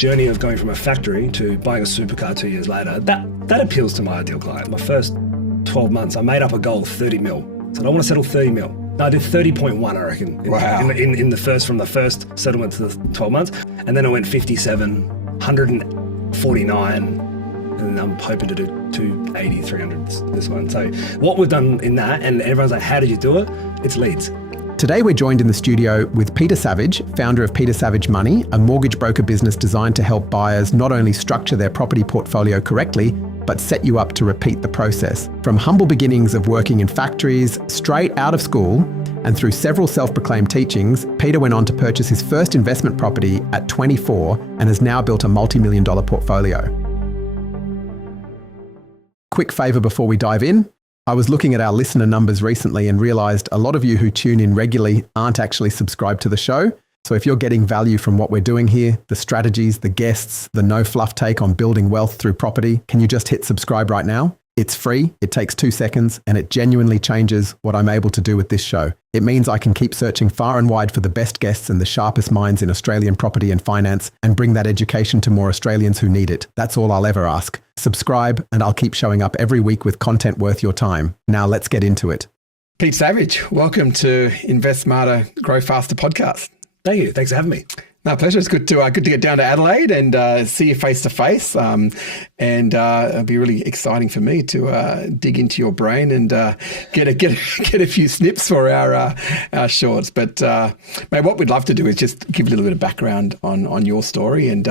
journey of going from a factory to buying a supercar 2 years later, that appeals to my ideal client. My first 12 months, I made up a goal of 30 mil. So I want to settle 30 mil. No, I did 30.1, I reckon, from the first settlement to the 12 months. And then I went 57, 149, and I'm hoping to do 280, 300 this one. So what we've done in that, and everyone's like, how did you do it? It's leads. Today we're joined in the studio with Peter Savage, founder of Peter Savage Money, a mortgage broker business designed to help buyers not only structure their property portfolio correctly, but set you up to repeat the process. From humble beginnings of working in factories, straight out of school, and through several self-proclaimed teachings, Peter went on to purchase his first investment property at 24 and has now built a multi-million-dollar portfolio. Quick favour before we dive in. I was looking at our listener numbers recently and realised a lot of you who tune in regularly aren't actually subscribed to the show. So if you're getting value from what we're doing here, the strategies, the guests, the no fluff take on building wealth through property, can you just hit subscribe right now? It's free, it takes 2 seconds, and it genuinely changes what I'm able to do with this show. It means I can keep searching far and wide for the best guests and the sharpest minds in Australian property and finance and bring that education to more Australians who need it. That's all I'll ever ask. Subscribe and I'll keep showing up every week with content worth your time. Now let's get into it. Pete Savage, welcome to Invest Smarter, Grow Faster podcast. Thank you. Thanks for having me. My pleasure. It's good to get down to Adelaide and see you face to face. And it'll be really exciting for me to dig into your brain and get a few snips for our shorts. But mate, what we'd love to do is just give a little bit of background on your story and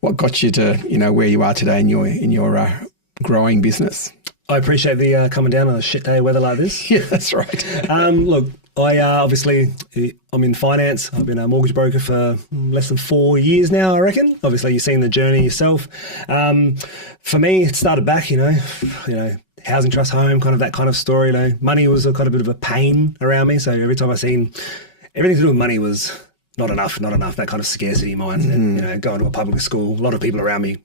what got you to where you are today in your growing business. I appreciate the coming down on a shit day of weather like this. Yeah, that's right. Look, I'm in finance. I've been a mortgage broker for less than 4 years now, I reckon. Obviously, you've seen the journey yourself. For me, it started back, housing trust home, kind of that kind of story. Money was a kind of bit of a pain around me. So every time I seen everything to do with money was not enough, that kind of scarcity mind. And, going to a public school, a lot of people around me,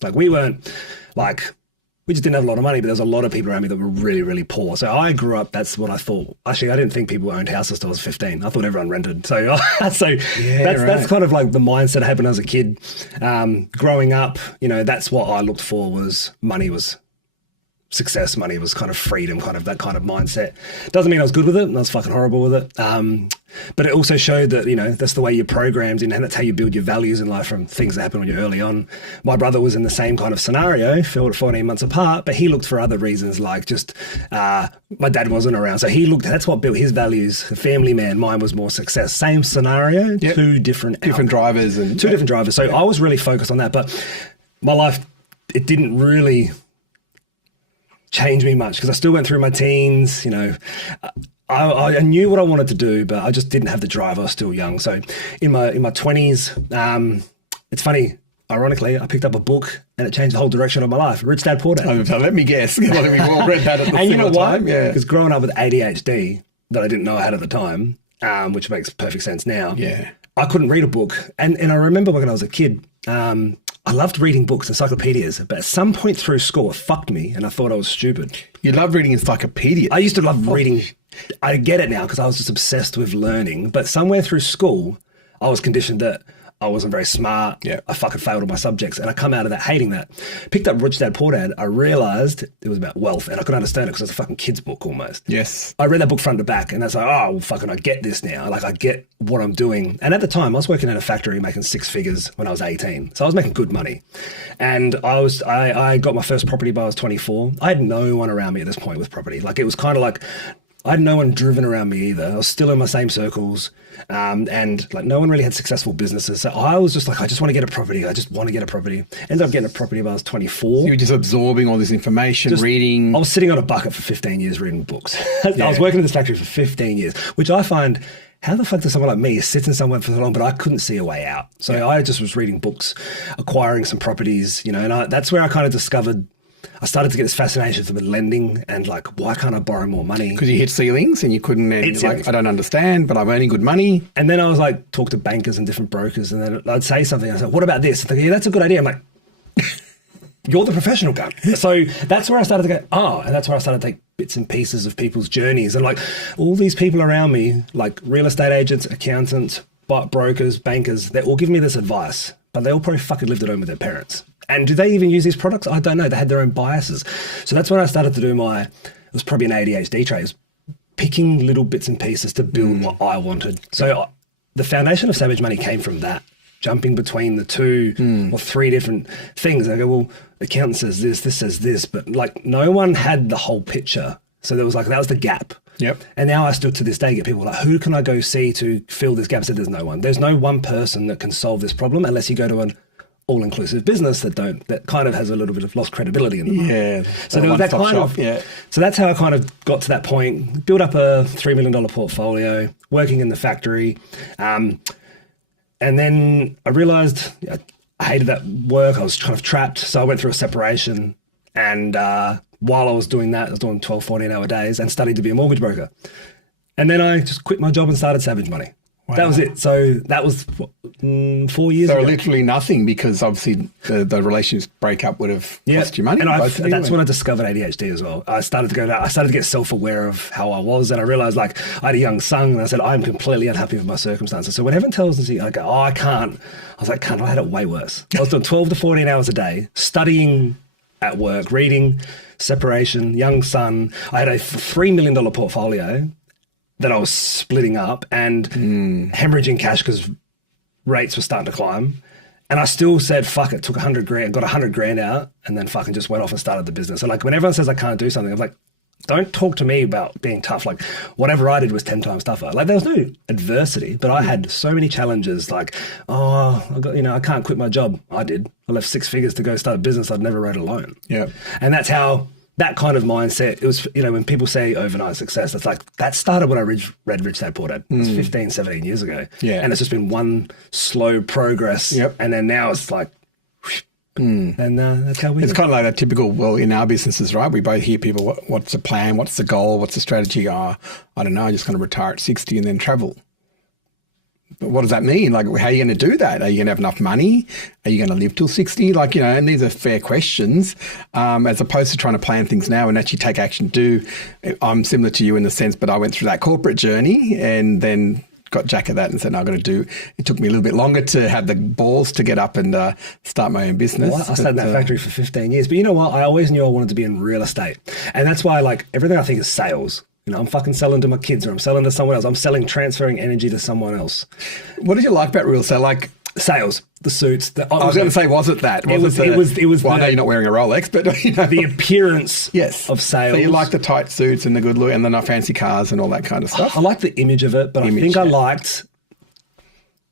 we just didn't have a lot of money, but there was a lot of people around me that were really, really poor. So I grew up, that's what I thought. Actually, I didn't think people owned houses till I was 15. I thought everyone rented. So that's kind of like the mindset I had when I was a kid. Growing up, that's what I looked for was money was success. Money was kind of freedom, kind of that kind of mindset. Doesn't mean I was good with it. I was fucking horrible with it. But it also showed that, that's the way you're programmed and that's how you build your values in life from things that happen when you're early on. My brother was in the same kind of scenario, 14 months apart, but he looked for other reasons, like just my dad wasn't around. So that's what built his values. A family man, mine was more success. Same scenario, yep. Two different drivers. Different drivers. So I was really focused on that. But my life, it didn't really change me much because I still went through my teens, I knew what I wanted to do, but I just didn't have the drive. I was still young. So in my 20s, it's funny, ironically, I picked up a book and it changed the whole direction of my life. Rich Dad, Poor Dad. So let me guess. We all read that at the same time. Yeah. Because growing up with ADHD that I didn't know I had at the time, which makes perfect sense now. Yeah. I couldn't read a book. And I remember when I was a kid, I loved reading books, encyclopedias, but at some point through school, it fucked me and I thought I was stupid. You love reading encyclopedias? I used to love reading. I get it now because I was just obsessed with learning. But somewhere through school, I was conditioned that I wasn't very smart. Yeah. I fucking failed all my subjects. And I come out of that hating that. Picked up Rich Dad, Poor Dad. I realised it was about wealth and I could understand it because it's a fucking kid's book almost. Yes. I read that book front to back and that's like, oh, well, fucking I get this now. Like I get what I'm doing. And at the time I was working in a factory making 6 figures when I was 18. So I was making good money. And I got my first property by I was 24. I had no one around me at this point with property. Like it was kind of like, I had no one driven around me either. I was still in my same circles, and like no one really had successful businesses. So I was just like, I just want to get a property. I just want to get a property. Ended up getting a property when I was 24. So you were just absorbing all this information, reading. I was sitting on a bucket for 15 years reading books. Yeah. I was working in this factory for 15 years, which I find, how the fuck does someone like me sit in somewhere for so long, but I couldn't see a way out. So I just was reading books, acquiring some properties, and that's where I kind of discovered I started to get this fascination with lending and like, why can't I borrow more money? Because you hit ceilings and you couldn't, I don't understand, but I'm earning good money. And then I was like, talk to bankers and different brokers. And then I'd say something. I was like, what about this? I think, yeah, that's a good idea. I'm like, you're the professional guy. So that's where I started to go, and that's where I started to take bits and pieces of people's journeys. And like all these people around me, like real estate agents, accountants, brokers, bankers, they're all giving me this advice. but they all probably fucking lived at home with their parents. And do they even use these products? I don't know. They had their own biases. So that's when I started to do it was probably an ADHD trait. It was picking little bits and pieces to build what I wanted. So the foundation of Savage Money came from that, jumping between the two or three different things. I go, well, accountant says this says this, but like no one had the whole picture. So there was like, that was the gap. Yep. And now I still to this day get people like, who can I go see to fill this gap? I said, there's no one. There's no one person that can solve this problem unless you go to an all-inclusive business that kind of has a little bit of lost credibility in the market. Yeah. So there was that kind of, so that's how I kind of got to that point, built up a $3 million portfolio, working in the factory. And then I realized I hated that work. I was kind of trapped. So I went through a separation, and while I was doing that, I was doing 12, 14-hour days and studied to be a mortgage broker. And then I just quit my job and started Savage Money. Wow. That was it. So that was 4 years ago. So literally nothing, because obviously the relations breakup would have cost you money. And that's when I discovered ADHD as well. I started to get self-aware of how I was, and I realized like I had a young son, and I said, I'm completely unhappy with my circumstances. So when heaven tells me, I go, oh, I can't. I was like, can't. I had it way worse. I was doing 12 to 14 hours a day, studying at work, reading, separation, young son. I had a $3 million portfolio that I was splitting up and hemorrhaging cash because rates were starting to climb. And I still said, fuck it, took 100 grand, got 100 grand out, and then fucking just went off and started the business. And like when everyone says I can't do something, I'm like, don't talk to me about being tough. Like whatever I did was 10 times tougher. Like there was no adversity, but I had so many challenges. Like, I can't quit my job. I did. I left 6 figures to go start a business I'd never wrote a loan. Yeah. And that's how that kind of mindset, it was, when people say overnight success, it's like that started when I read Rich Dad Poor Dad. It was 15, 17 years ago. Yeah. And it's just been one slow progress. Yep. And then now it's like, and that's how we It's kind of like that typical, well, in our businesses, right? We both hear people, what's the plan? What's the goal? What's the strategy? I don't know. I'm just going to retire at 60 and then travel. But what does that mean? Like, how are you going to do that? Are you going to have enough money? Are you going to live till 60? Like, and these are fair questions, as opposed to trying to plan things now and actually take action. I'm similar to you in the sense, but I went through that corporate journey and then got jack at that and said, no, I've got to do. It took me a little bit longer to have the balls to get up and start my own business. Well, I stayed in that factory for 15 years. But you know what? I always knew I wanted to be in real estate. And that's why, like, everything I think is sales. I'm fucking selling to my kids, or I'm selling to someone else. I'm transferring energy to someone else. What did you like about real estate? Like sales, the suits. I was going to say, was it that? It was. Well, I know you're not wearing a Rolex, but the appearance of sales. So you like the tight suits and the good look and the fancy cars and all that kind of stuff. I like the image of it, but I think I liked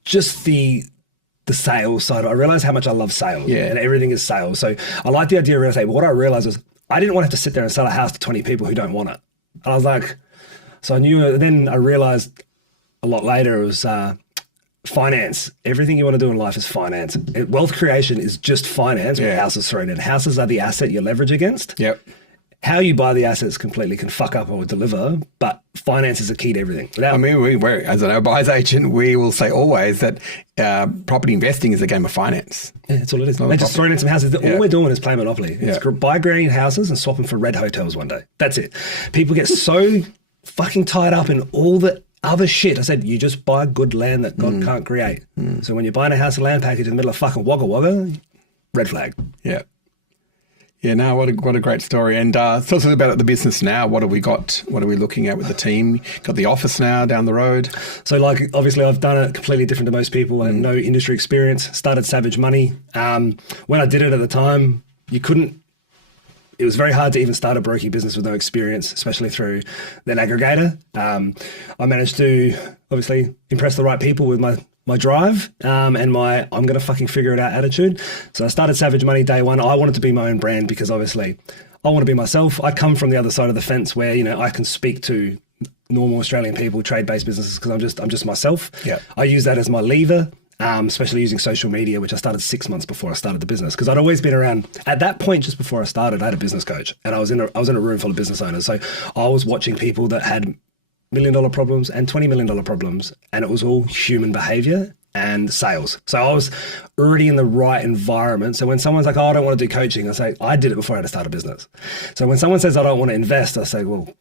just the sales side. I realized how much I love sales, and everything is sales. So I like the idea of real estate, but what I realized was I didn't want to have to sit there and sell a house to 20 people who don't want it. I was like, so I knew, then I realized a lot later it was finance. Everything you want to do in life is finance. Wealth creation is just finance with houses thrown in. Houses are the asset you leverage against. Yep. How you buy the assets completely can fuck up or deliver, but finance is the key to everything. We're, as an buyer's agent, we will say always that property investing is a game of finance. Yeah, that's all it is. They're just throwing in some houses. All we're doing is playing Monopoly. It's buy green houses and swap them for red hotels one day. That's it. People get so fucking tied up in all the other shit. I said, you just buy good land that God can't create. So when you're buying a house and land package in the middle of fucking Wagga Wagga, red flag. Yeah. Yeah, no, what a great story. And tell us about the business now. What have we got? What are we looking at with the team? Got the office now down the road. So, like, obviously, I've done it completely different to most people and no industry experience. Started Savage Money. When I did it at the time, it was very hard to even start a broking business with no experience, especially through an aggregator. I managed to obviously impress the right people with my drive and my I'm going to fucking figure it out attitude. So I started Savage Money day one. I wanted to be my own brand because obviously I want to be myself. I come from the other side of the fence where, I can speak to normal Australian people, trade-based businesses because I'm just myself. Yeah. I use that as my lever. Especially using social media, which I started 6 months before I started the business. Because I'd always been around, at that point, just before I started, I had a business coach and I was in a room full of business owners. So I was watching people that had $1 million problems and $20 million problems, and it was all human behavior and sales. So I was already in the right environment. So when someone's like, oh, I don't want to do coaching, I say, I did it before I had to start a business. So when someone says, I don't want to invest, I say, well,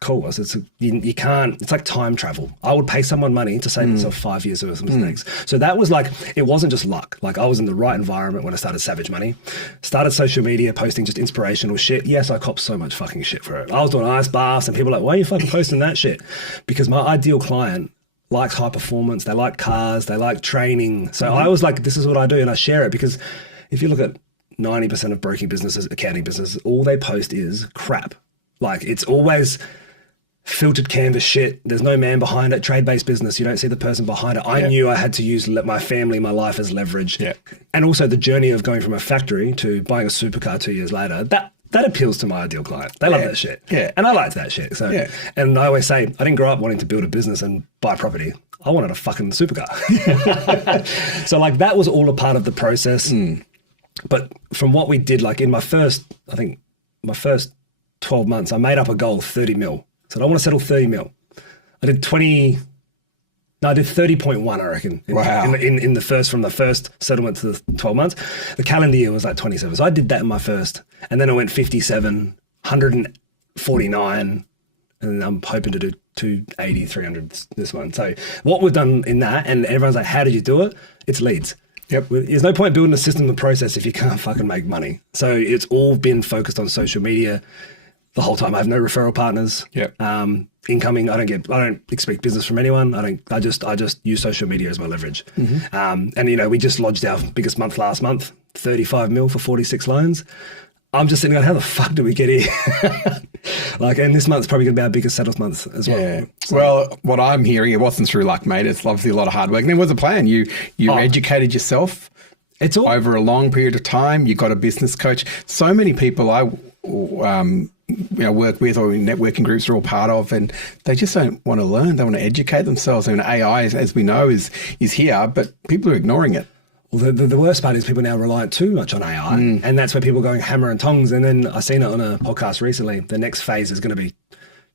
cool. I said, you can't, it's like time travel. I would pay someone money to save myself 5 years of mistakes. So that was like, it wasn't just luck. Like I was in the right environment when I started Savage Money, started social media, posting just inspirational shit. Yes, I copped so much fucking shit for it. I was doing ice baths and people were like, why are you fucking posting that shit? Because my ideal client likes high performance. They like cars. They like training. So I was like, this is what I do. And I share it because if you look at 90% of broking businesses, accounting businesses, all they post is crap. Like it's always filtered canvas shit. There's no man behind it. Trade-based business. You don't see the person behind it. I knew I had to use my family, my life as leverage. Yeah. And also the journey of going from a factory to buying a supercar 2 years later, that appeals to my ideal client. They love that shit. Yeah. And I liked that shit. So, and I always say, I didn't grow up wanting to build a business and buy property. I wanted a fucking supercar. So like that was all a part of the process. But from what we did, like in my first 12 months, I made up a goal of 30 mil. So I want to settle 30 mil. I did 30.1, I reckon. In the first, from the first settlement to the 12 months. The calendar year was like 27. So I did that in my first. And then I went 57, 149, and I'm hoping to do 280, 300 this one. So what we've done in that, and everyone's like, how did you do it? It's leads. Yep. There's no point building a system and process if you can't fucking make money. So it's all been focused on social media the whole time. I have no referral partners. Yep. Incoming, I don't expect business from anyone. I just use social media as my leverage. And you know, we just lodged our biggest month last month, 35 mil for 46 loans. I'm just sitting going, how the fuck do we get here? And this month's probably going to be our biggest settles month as well. Yeah. So, well, what I'm hearing, it wasn't through luck, mate. It's obviously a lot of hard work. And there was a plan. You educated yourself. It's all over a long period of time. You got a business coach. So many people I work with or in networking groups are all part of, and they just don't want to learn. They want to educate themselves. I mean, AI, as we know, is here, but people are ignoring it. Well, the worst part is people now rely too much on AI, and that's where people are going hammer and tongs. And then I seen it on a podcast recently. The next phase is going to be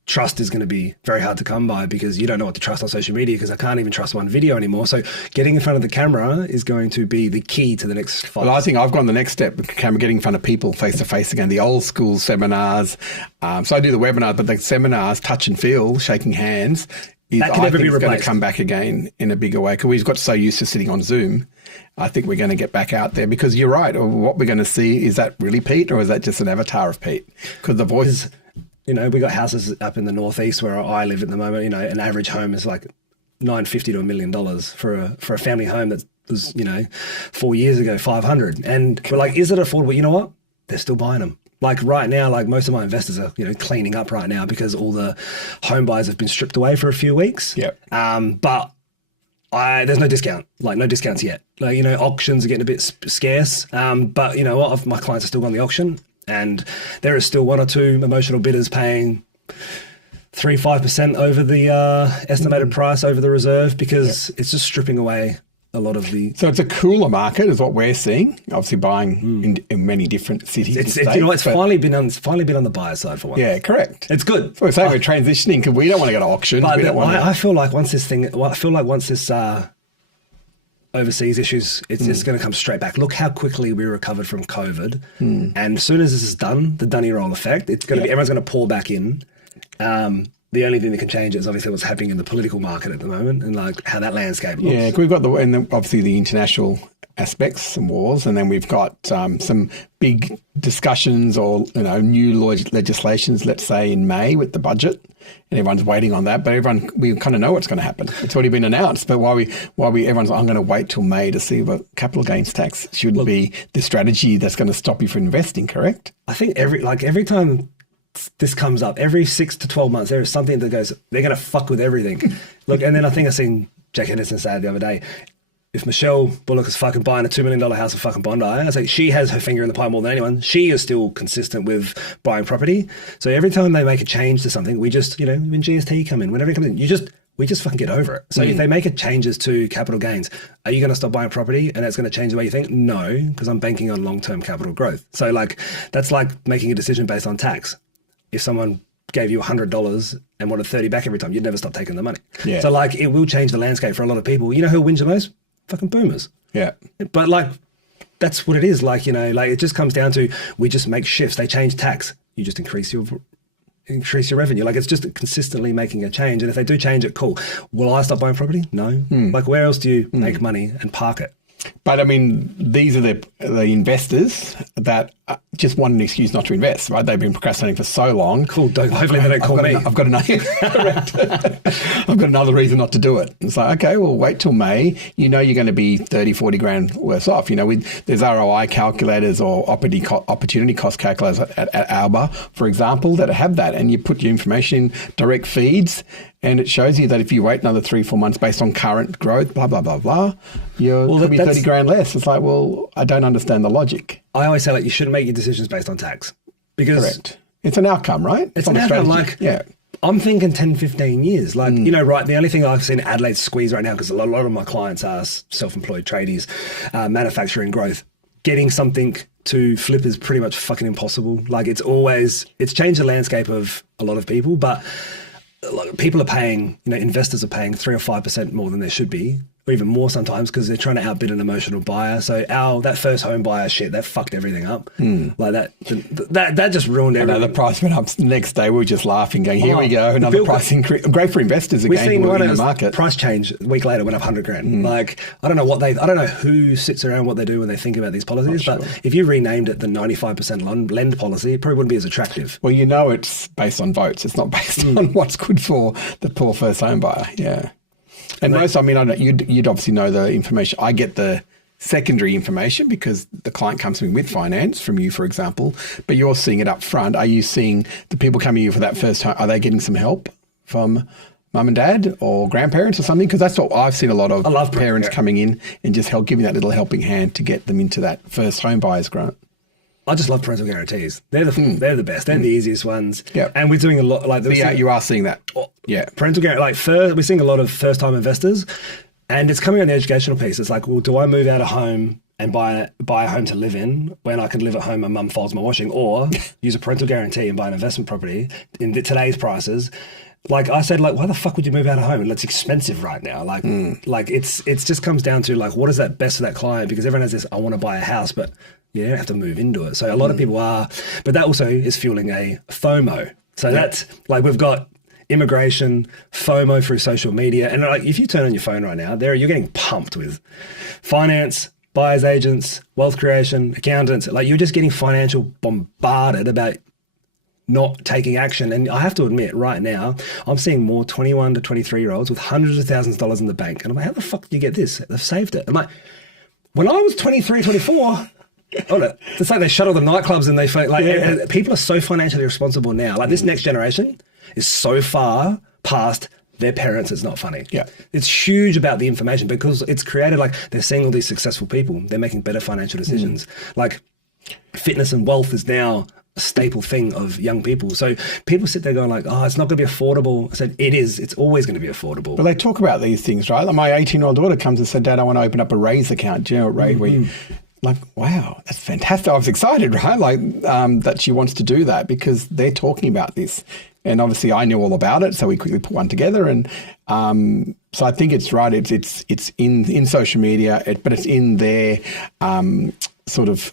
trust is going to be very hard to come by because you don't know what to trust on social media because I can't even trust one video anymore. So getting in front of the camera is going to be the key to the next fight. Well, I think I've gone the next step, getting in front of people face to face again, the old school seminars. So I do the webinars, but the seminars, touch and feel, shaking hands, that can never be replaced. Going to come back again in a bigger way because we've got so used to sitting on Zoom. I think we're going to get back out there because you're right. What we're going to see, is that really Pete or is that just an avatar of Pete? Because the voice... You know, we got houses up in the northeast where I live at the moment. You know, an average home is like $950 to $1 million for a family home that was, 4 years ago, 500. And we're like, is it affordable? You know what? They're still buying them. Like right now, like most of my investors are, cleaning up right now because all the home buyers have been stripped away for a few weeks. Yep. But there's no discount, no discounts yet. Auctions are getting a bit scarce. But you know what? My clients are still on the auction. And there is still one or two emotional bidders paying 3-5% over the estimated price over the reserve because it's just stripping away a lot of the... So it's a cooler market is what we're seeing, obviously buying in many different cities and states. It's finally been on the buyer side for once. Yeah, correct. It's good. So we're saying we're transitioning because we don't want to go to auction. But I feel like once this overseas issues, it's just going to come straight back. Look how quickly we recovered from COVID. And as soon as this is done, the Dunny roll effect, it's going to be, everyone's going to pour back in. The only thing that can change is obviously what's happening in the political market at the moment and like how that landscape looks. Yeah, we've got obviously the international aspects and wars, and then we've got some big discussions or new legislations, let's say in May with the budget, and everyone's waiting on that. But we kind of know what's going to happen. It's already been announced. But everyone's I'm going to wait till May to see what capital gains tax should be the strategy that's going to stop you from investing. Correct? I think every time this comes up, every 6 to 12 months, there is something that goes, they're going to fuck with everything. Look, and then I think I seen Jack Henderson say it the other day. If Michelle Bullock is fucking buying a $2 million house in fucking Bondi, I say she has her finger in the pie more than anyone. She is still consistent with buying property. So every time they make a change to something, we just, when GST come in, whenever it comes in, we just fucking get over it. So if they make changes to capital gains, are you going to stop buying property and that's going to change the way you think? No, because I'm banking on long-term capital growth. So that's like making a decision based on tax. If someone gave you $100 and wanted 30 back every time, you'd never stop taking the money. Yeah. So it will change the landscape for a lot of people. You know who wins the most? Fucking boomers. Yeah. But that's what it is. It just comes down to, we just make shifts. They change tax. You just increase your increase your revenue. Like it's just consistently making a change. And if they do change it, cool. Will I stop buying property? No. Like where else do you make money and park it? But I mean, these are the investors that just want an excuse not to invest, right? They've been procrastinating for so long. Cool. Hopefully they don't call me. I've got another, correct. I've got another reason not to do it. It's like, okay, well, wait till May. You know, you're going to be 30, 40 grand worse off. You know, there's ROI calculators or opportunity cost calculators at Alba, for example, that have that. And you put your information in direct feeds, and it shows you that if you wait another 3-4 months based on current growth, blah, blah, blah, blah, could be 30 grand less. It's like, well, I don't understand the logic. I always say, like, you shouldn't make your decisions based on tax. Because correct. It's an outcome, right? It's an outcome. Like, yeah. I'm thinking 10, 15 years. Like, you know, right, the only thing I've seen Adelaide squeeze right now, because a lot of my clients are self-employed tradies, manufacturing growth, getting something to flip is pretty much fucking impossible. Like it's changed the landscape of a lot of people, but people are paying, you know, investors are paying 3 or 5% more than they should be, or even more sometimes, because they're trying to outbid an emotional buyer. So that first home buyer shit, that fucked everything up. Like that just ruined everything. The price went up the next day. We were just laughing, going, "Here we go, another price increase." Great for investors again. We've seen in the market. Price change a week later went up 100 grand. Like I don't know who sits around what they do when they think about these policies. But if you renamed it the 95% lend policy, it probably wouldn't be as attractive. Well, you know, it's based on votes. It's not based on what's good for the poor first home buyer. Yeah. And most, I mean, I know you'd obviously know the information. I get the secondary information because the client comes to me with finance from you, for example, but you're seeing it up front. Are you seeing the people coming to you for that first home? Are they getting some help from mum and dad or grandparents or something? Because that's what I've seen a lot of parents coming in and just giving that little helping hand to get them into that first home buyer's grant. I just love parental guarantees. They're the best. They're the easiest ones. Yeah. And we're doing a lot like this. Yeah, you are seeing that. Yeah. Parental guarantee, we're seeing a lot of first time investors, and it's coming on the educational piece. It's like, well, do I move out of home and buy a home to live in when I can live at home and mum folds my washing, or use a parental guarantee and buy an investment property in today's prices? Like I said, like, why the fuck would you move out of home? And it's expensive right now. Like it's just comes down to like, what is that best for that client? Because everyone has this, I want to buy a house, but you don't have to move into it. So a lot of people are, but that also is fueling a FOMO. So that's like, we've got immigration, FOMO through social media. And like, if you turn on your phone right now, you're getting pumped with finance, buyer's agents, wealth creation, accountants. Like you're just getting financial bombarded about not taking action. And I have to admit right now, I'm seeing more 21 to 23 year olds with hundreds of thousands of dollars in the bank. And I'm like, how the fuck do you get this? They've saved it. I'm like, when I was 23, 24, it's like they shut all the nightclubs and they people are so financially responsible now. Like this next generation is so far past their parents. It's not funny. Yeah. It's huge about the information because it's created, like they're seeing all these successful people. They're making better financial decisions. Like fitness and wealth is now a staple thing of young people. So people sit there going like, oh, it's not going to be affordable. I said, it is. It's always going to be affordable. But they talk about these things, right? Like my 18-year-old daughter comes and said, Dad, I want to open up a Raise account. Do you know what Raise? Where you, like, wow, that's fantastic. I was excited, right? Like that she wants to do that because they're talking about this. And obviously I knew all about it. So we quickly put one together. And so I think it's right. It's in social media, but it's in their sort of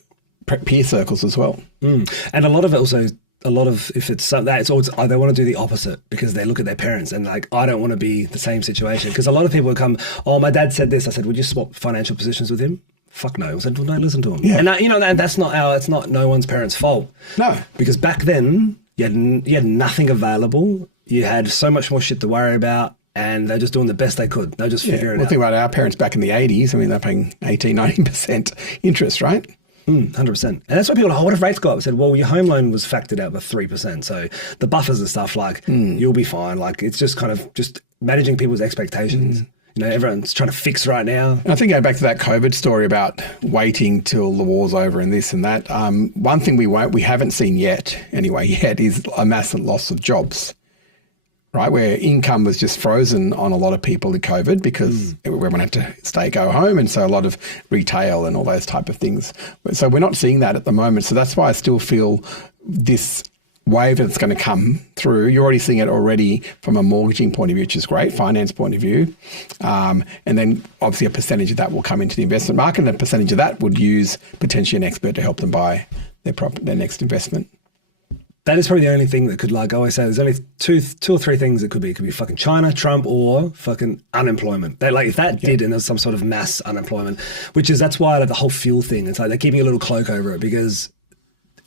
peer circles as well. And a lot of it also, if it's that, it's always, they want to do the opposite because they look at their parents and like, I don't want to be the same situation. Because a lot of people would come, oh, my dad said this. I said, would you swap financial positions with him? Fuck no. I said, well, don't listen to him. Yeah. And that's not it's not no one's parents' fault. No. Because back then you had nothing available. You had so much more shit to worry about. And they're just doing the best they could. They're just figuring it out. Well, think about our parents back in the 80s. I mean, they're paying 18, 19% interest, right? 100%. And that's why people are like, oh, what if rates go up? I said, well, your home loan was factored out by 3%. So the buffers and stuff, like, you'll be fine. Like, it's just kind of just managing people's expectations. You know, everyone's trying to fix right now. And I think going back to that COVID story about waiting till the war's over and this and that, one thing we haven't seen yet is a massive loss of jobs. Right, where income was just frozen on a lot of people in COVID because everyone had to go home, and so a lot of retail and all those type of things. So we're not seeing that at the moment. So that's why I still feel this wave that's going to come through. You're already seeing it already from a mortgaging point of view, which is great, finance point of view. And then obviously a percentage of that will come into the investment market, and a percentage of that would use potentially an expert to help them buy their next investment. That is probably the only thing that could, like I always say, there's only two or three things that could be. It could be fucking China, Trump, or fucking unemployment. They, like, if that did, and there's some sort of mass unemployment, that's why, like, the whole fuel thing, it's like they're keeping a little cloak over it, because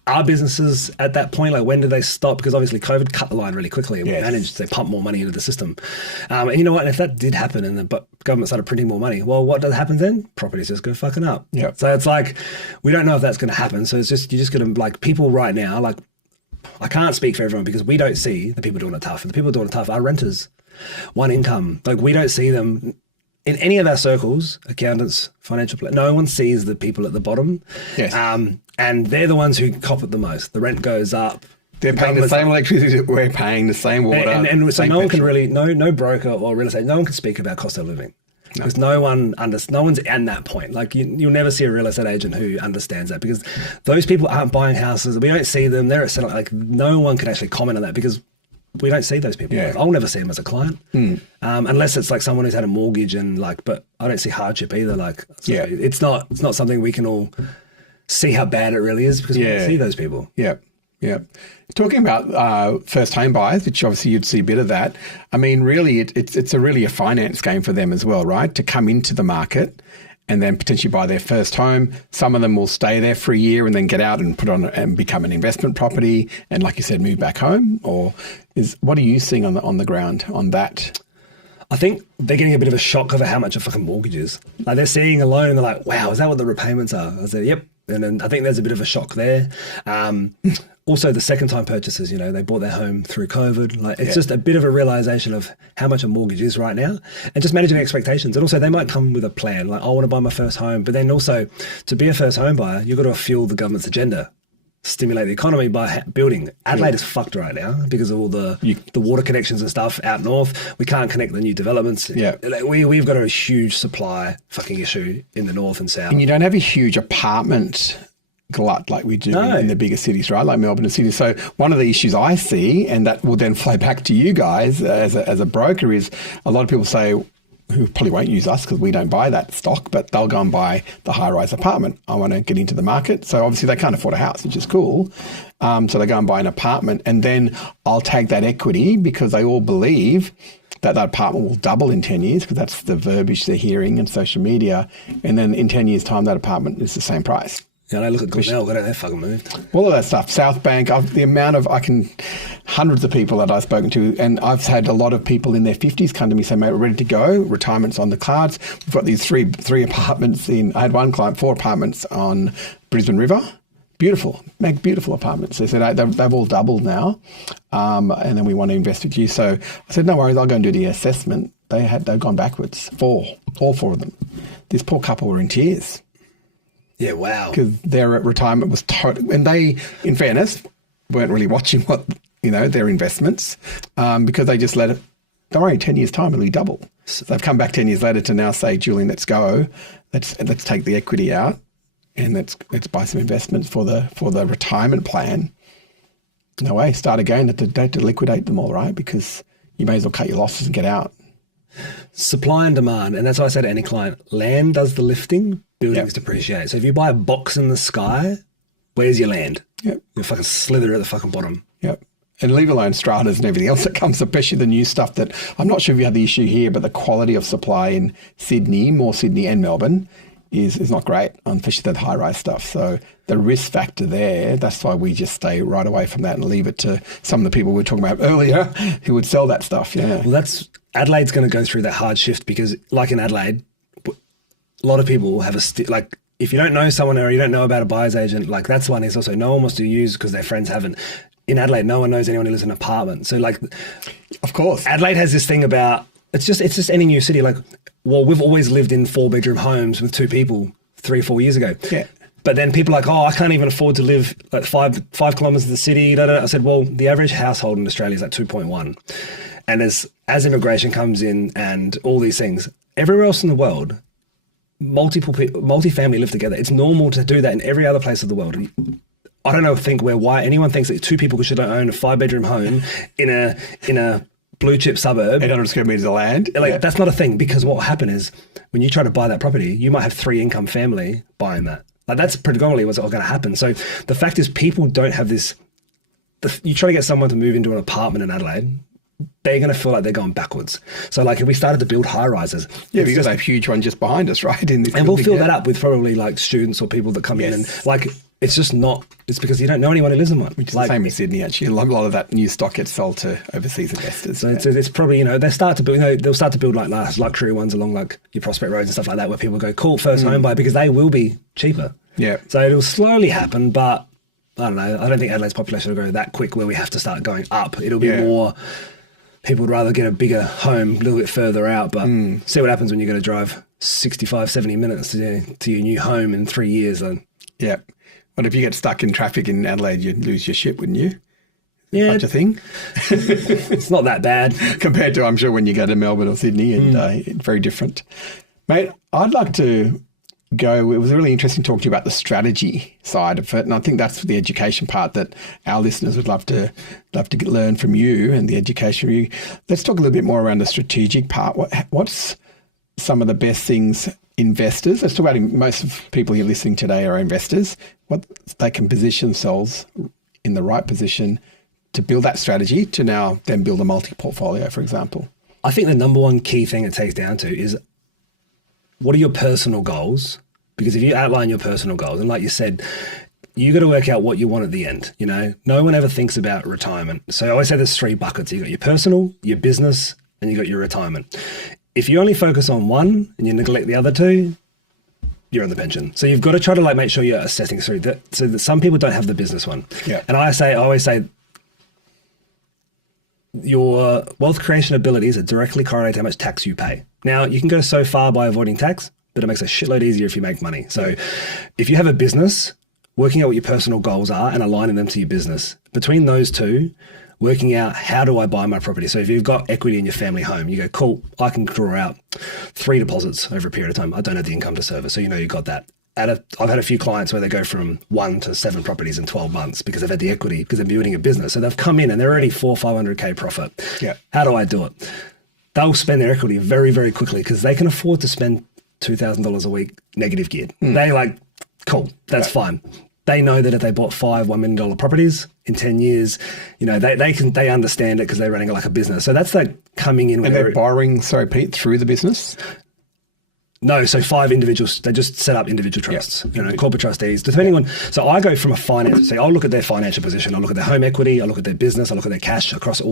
our businesses at that point, like, when do they stop? Because obviously COVID cut the line really quickly, and we managed to pump more money into the system. And you know what? And if that did happen and the government started printing more money, well, what does happen then? Properties just go fucking up. Yeah. So it's like, we don't know if that's going to happen. So it's just, you're just going to, like, people right now, like, I can't speak for everyone because we don't see the people doing it tough. And the people doing it tough are renters, one income. Like, we don't see them in any of our circles, accountants, financial planners. No one sees the people at the bottom. Yes. And they're the ones who cop it the most. The rent goes up. They're paying the same electricity that we're paying, the same water. And so no one can really, no broker or real estate, no one can speak about cost of living. Because no one's at that point. Like, you'll never see a real estate agent who understands that, because those people aren't buying houses. We don't see them. They're at, like, no one can actually comment on that because we don't see those people. Yeah. Like, I'll never see them as a client, unless it's like someone who's had a mortgage and, like. But I don't see hardship either. Like, so it's not something we can all see how bad it really is, because we don't see those people. Yeah. Yeah. Talking about first home buyers, which obviously you'd see a bit of that. I mean, really, it's really a finance game for them as well, right? To come into the market and then potentially buy their first home. Some of them will stay there for a year and then get out and put on and become an investment property. And like you said, move back home. Or what are you seeing on the ground on that? I think they're getting a bit of a shock over how much a fucking mortgage is. Like, they're seeing a loan and they're like, wow, is that what the repayments are? I said, yep. And then I think there's a bit of a shock there. Also, the second-time purchases, they bought their home through COVID. Like, it's just a bit of a realization of how much a mortgage is right now, and just managing expectations. And also, they might come with a plan, like, I want to buy my first home. But then also, to be a first home buyer, you've got to fuel the government's agenda, stimulate the economy by building. Adelaide is fucked right now because of all the water connections and stuff out north. We can't connect the new developments. Yeah. We've got a huge supply fucking issue in the north and south. And you don't have a huge apartment glut like we do in the bigger cities, right? Like Melbourne and Sydney. So one of the issues I see, and that will then flow back to you guys as a broker, is a lot of people say, who probably won't use us because we don't buy that stock, but they'll go and buy the high-rise apartment. I want to get into the market. So obviously they can't afford a house, which is cool. So they go and buy an apartment, and then I'll take that equity because they all believe that apartment will double in 10 years, because that's the verbiage they're hearing in social media. And then in 10 years' time, that apartment is the same price. Yeah, they look at Glenelg, they fucking moved. All of that stuff. South Bank, the amount of, hundreds of people that I've spoken to, and I've had a lot of people in their 50s come to me and say, mate, we're ready to go. Retirement's on the cards. We've got these three apartments I had one client, 4 apartments on Brisbane River. Beautiful, make beautiful apartments. They said they've all doubled now, and then we want to invest with you. So I said, no worries, I'll go and do the assessment. They've gone backwards, all 4 of them. This poor couple were in tears. Yeah, wow. Because their retirement was total, and they, in fairness, weren't really watching their investments, because they just let it. Don't worry, 10 years time it'll be double. So they've come back 10 years later to now say, Julian, let's go, let's take the equity out, and let's buy some investments for the retirement plan. No way, start again at the date to liquidate them all, right? Because you may as well cut your losses and get out. Supply and demand, and that's why I say to any client, land does the lifting, buildings depreciate. So if you buy a box in the sky, where's your land? Yep. You fucking slither at the fucking bottom. Yep. And leave alone stratas and everything else that comes, especially the new stuff that, I'm not sure if you have the issue here, but the quality of supply in Sydney, more Sydney and Melbourne, is not great, especially the high-rise stuff. So the risk factor there, that's why we just stay right away from that and leave it to some of the people we were talking about earlier who would sell that stuff. Yeah. Well, Adelaide's going to go through that hard shift, because like in Adelaide, a lot of people have if you don't know someone or you don't know about a buyer's agent, like that's one is also no one wants to use because their friends haven't. In Adelaide, no one knows anyone who lives in an apartment. So like, of course, Adelaide has this thing about, it's just any new city. Like, well, we've always lived in 4-bedroom homes with 2 people 3 or 4 years ago. Yeah. But then people are like, I can't even afford to live like 5 kilometres of the city. I said, well, the average household in Australia is like 2.1. And as immigration comes in and all these things, everywhere else in the world, multi-family live together. It's normal to do that in every other place of the world. I don't think why anyone thinks that 2 people should own a 5-bedroom home in a blue chip suburb. 800 square meters of land. That's not a thing, because what will happen is when you try to buy that property, you might have 3-income family buying that. Like, that's predominantly what's going to happen. So the fact is, people don't have this you try to get someone to move into an apartment in Adelaide, they're going to feel like they're going backwards. So like if we started to build high rises, because that huge one just behind us, right? And we'll fill that up with probably like students or people that come in, and like it's just not. It's because you don't know anyone who lives in one. Which is the same in Sydney actually. A lot of that new stock gets sold to overseas investors. So it's probably they start to build. They'll start to build like luxury ones along like your Prospect roads and stuff like that, where people go cool first home buyer because they will be cheaper. Yeah. So it'll slowly happen, but I don't know. I don't think Adelaide's population will go that quick where we have to start going up. It'll be more. People would rather get a bigger home a little bit further out, but see what happens when you're going to drive 65, 70 minutes to your new home in 3 years. Then. Yeah. But if you get stuck in traffic in Adelaide, you'd lose your shit, wouldn't you? Yeah. Such a thing. It's not that bad. Compared to, I'm sure, when you go to Melbourne or Sydney, and it's very different. Mate, I'd like to go. It was really interesting talking to you about the strategy side of it, and I think that's the education part that our listeners would love to learn from you and the education from you. Let's talk a little bit more around the strategic part. What's some of the best things investors? Let's talk about most of the people you're listening today are investors. What they can position themselves in the right position to build that strategy to now then build a multi-portfolio, for example. I think the number one key thing it takes down to is, what are your personal goals? Because if you outline your personal goals, and like you said, you got to work out what you want at the end. No one ever thinks about retirement. So I always say there's 3 buckets. You got your personal, your business, and you got your retirement. If you only focus on one and you neglect the other 2, you're on the pension. So you've got to try to make sure you're assessing through that. So that some people don't have the business one. Yeah. And I always say, your wealth creation abilities are directly correlated to how much tax you pay. Now, you can go so far by avoiding tax, but it makes a shitload easier if you make money. So if you have a business, working out what your personal goals are and aligning them to your business. Between those 2, working out how do I buy my property. So if you've got equity in your family home, you go, cool, I can draw out 3 deposits over a period of time. I don't have the income to service, so you've got that. I've had a few clients where they go from 1 to 7 properties in 12 months because they've had the equity, because they're building a business. So they've come in and they're already 400-500K profit. Yeah. How do I do it? They'll spend their equity very, very quickly because they can afford to spend $2,000 a week negative geared. They cool, that's fine. They know that if they bought 5 $1 million properties in 10 years, they understand it because they're running like a business. So that's like coming in. And they're borrowing, sorry, Pete, through the business? No, so 5 individuals, they just set up individual trusts, corporate trustees, depending on, so I go from a finance, so I'll look at their financial position, I'll look at their home equity, I'll look at their business, I'll look at their cash across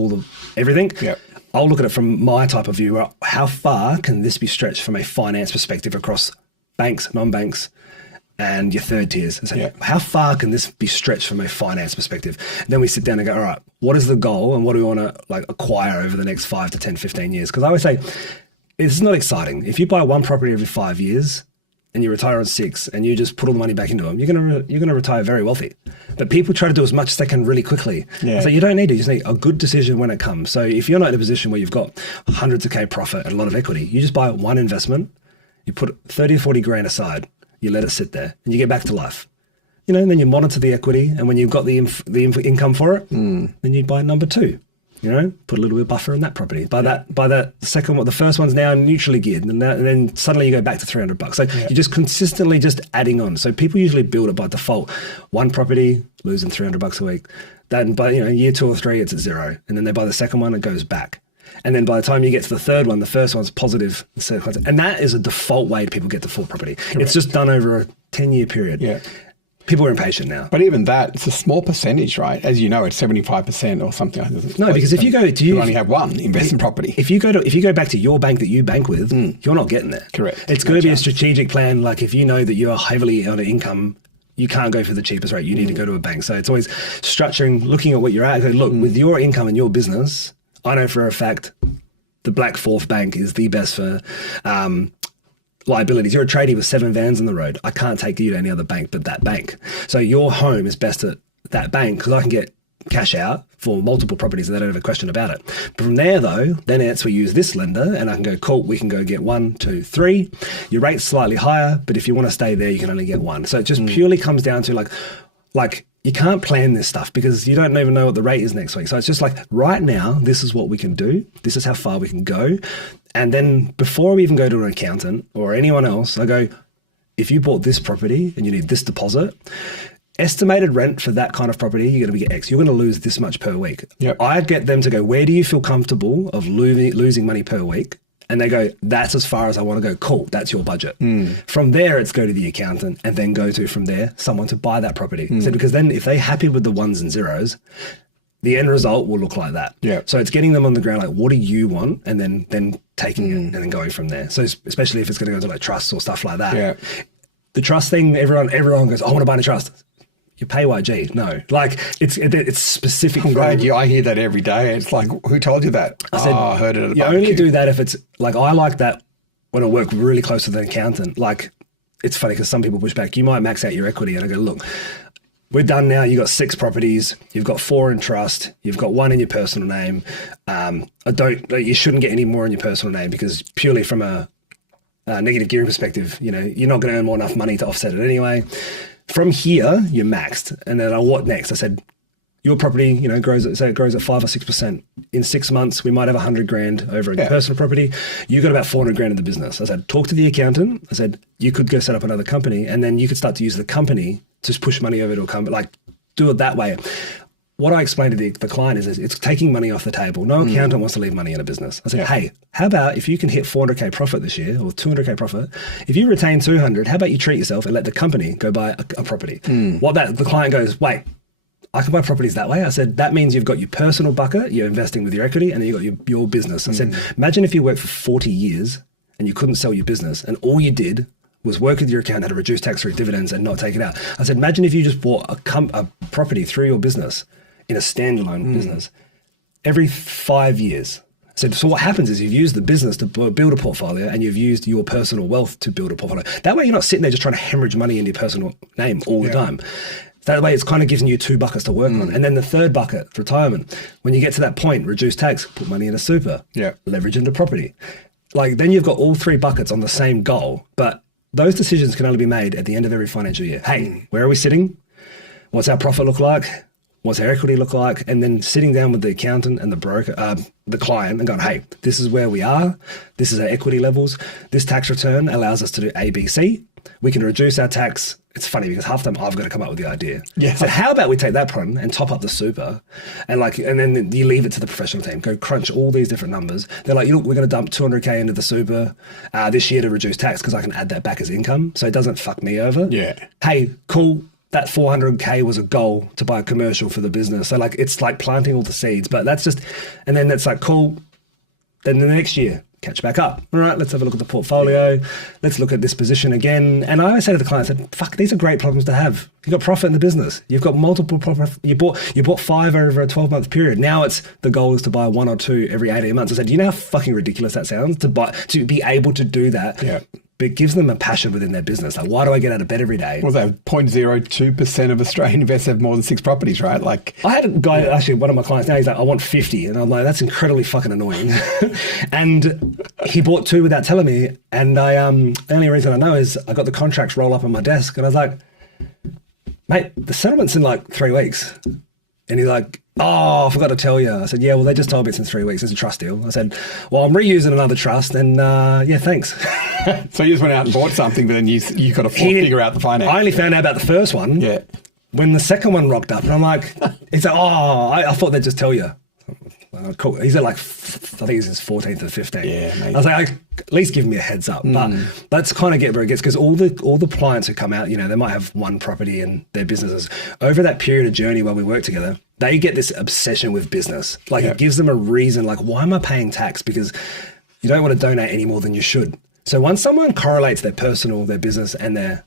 everything. Yeah. I'll look at it from my type of view. How far can this be stretched from a finance perspective across banks, non-banks, and your third tiers? So how far can this be stretched from a finance perspective? And then we sit down and go, all right, what is the goal and what do we want to acquire over the next 5 to 10, 15 years? Because I always say, it's not exciting. If you buy one property every 5 years and you retire on 6 and you just put all the money back into them, you're gonna retire very wealthy. But people try to do as much as they can really quickly. Yeah. So you don't need to. You just need a good decision when it comes. So if you're not in a position where you've got hundreds of K profit and a lot of equity, you just buy one investment, you put 30 or 40 grand aside, you let it sit there and you get back to life. And then you monitor the equity, and when you've got the income for it, then you buy number 2. Put a little bit of buffer in that property. By that second one, the first one's now neutrally geared, and then suddenly you go back to $300. So you're just consistently just adding on. So people usually build it by default. One property, losing $300 a week. Then by year 2 or 3, it's at 0, and then they buy the second one, it goes back. And then by the time you get to the third one, the first one's positive. And that is a default way people get to full property. Correct. It's just done over a 10-year period. Yeah. People are impatient now. But even that, it's a small percentage, right? As you know, it's 75% or something like that. No, because if you go to you only have one investment property. If you go back to your bank that you bank with, you're not getting there. Correct. It's going to be a strategic plan. Like if you know that you're heavily on an income, you can't go for the cheapest rate. You need to go to a bank. So it's always structuring, looking at what you're at. Look, with your income and your business, I know for a fact the Black Fourth Bank is the best for liabilities. You're a tradie with 7 vans on the road. I can't take you to any other bank but that bank. So your home is best at that bank because I can get cash out for multiple properties and they don't have a question about it. But from there though, then it's we use this lender and I can go, cool, we can go get 1, 2, 3. Your rate's slightly higher, but if you want to stay there, you can only get 1. So it just purely comes down to like you can't plan this stuff because you don't even know what the rate is next week. So it's just like right now, this is what we can do. This is how far we can go. And then before we even go to an accountant or anyone else, I go, if you bought this property and you need this deposit, estimated rent for that kind of property, you're going to get X. You're going to lose this much per week. Yep. I get them to go, where do you feel comfortable of losing money per week? And they go, that's as far as I want to go. Cool, that's your budget. From there, it's go to the accountant and then go to, from there, someone to buy that property. So because then if they're happy with the ones and zeros, the end result will look like that. Yeah. So it's getting them on the ground, like, what do you want? And then taking it and then going from there. So especially if it's going to go to like trusts or stuff like that. Yeah. The trust thing, everyone goes, I want to buy a trust. You pay YG. No, like it's specific. I'm glad I hear that every day. It's like, who told you that? I heard it at a You only do that if it's like, I like that when I work really close with an accountant. Like, it's funny because some people push back. You might max out your equity, and I go, look, we're done now. You've got 6 properties. You've got 4 in trust. You've got 1 in your personal name. You shouldn't get any more in your personal name because purely from a negative gearing perspective, you're not going to earn enough money to offset it anyway. From here, you're maxed. And then what next? I said, your property, grows at 5 or 6%. In 6 months, we might have 100 grand over in your personal property. You got about 400 grand in the business. I said, talk to the accountant. I said, you could go set up another company, and then you could start to use the company to push money over to a company, like do it that way. What I explained to the client is it's taking money off the table. No accountant wants to leave money in a business. I said, hey, how about if you can hit 400K profit this year or 200K profit, if you retain 200, how about you treat yourself and let the company go buy a property? The client goes, wait, I can buy properties that way. I said, that means you've got your personal bucket, you're investing with your equity, and then you've got your business. I said, imagine if you worked for 40 years and you couldn't sell your business and all you did was work with your accountant to reduce tax-free dividends and not take it out. I said, imagine if you just bought a property through your business in a standalone business every 5 years. So what happens is you've used the business to build a portfolio and you've used your personal wealth to build a portfolio. That way you're not sitting there just trying to hemorrhage money into your personal name all the time. That way it's kind of giving you 2 buckets to work on. And then the third bucket, retirement. When you get to that point, reduce tax, put money in a super, leverage into property. Like then you've got all 3 buckets on the same goal, but those decisions can only be made at the end of every financial year. Hey, where are we sitting? What's our profit look like? What's our equity look like? And then sitting down with the accountant and the broker, the client, and going, hey, this is where we are. This is our equity levels. This tax return allows us to do A, B, C. We can reduce our tax. It's funny because half the time I've got to come up with the idea. So how about we take that problem and top up the super, and then you leave it to the professional team. Go crunch all these different numbers. They're like, look, we're going to dump 200K into the super this year to reduce tax because I can add that back as income, so it doesn't fuck me over. Hey, cool. That 400K was a goal to buy a commercial for the business. So it's like planting all the seeds, but that's just, and then that's like, cool. Then the next year, catch back up. All right, let's have a look at the portfolio. Let's look at this position again. And I always say to the client, I said, fuck, these are great problems to have. You've got profit in the business. You've got multiple profit. You bought 5 over a 12-month period. Now it's the goal is to buy 1 or 2 every 18 months. I said, do you know how fucking ridiculous that sounds to be able to do that? But it gives them a passion within their business. Like, why do I get out of bed every day? Well, they have 0.02% of Australian investors have more than 6 properties, right? Like, I had a guy, actually, one of my clients now, he's like, I want 50. And I'm like, that's incredibly fucking annoying. And he bought 2 without telling me. And the only reason I know is I got the contracts roll up on my desk. And I was like, mate, the settlement's in like 3 weeks. And he's like, oh, I forgot to tell you. I said, yeah, well, they just told me it's in 3 weeks. It's a trust deal. I said, well, I'm reusing another trust and yeah, thanks. So you just went out and bought something, but then you got to figure out the finance. I only found out about the first one when the second one rocked up. And I'm like, he's like, oh, I thought they'd just tell you. Cool. He's at like, I think he's his 14th or 15th. Yeah, amazing. I was like, at least give me a heads up. But let's kind of get where it gets, because all the clients who come out, they might have one property in their businesses. Over that period of journey while we work together, they get this obsession with business. Like it gives them a reason, like, why am I paying tax? Because you don't want to donate any more than you should. So once someone correlates their personal, their business, and their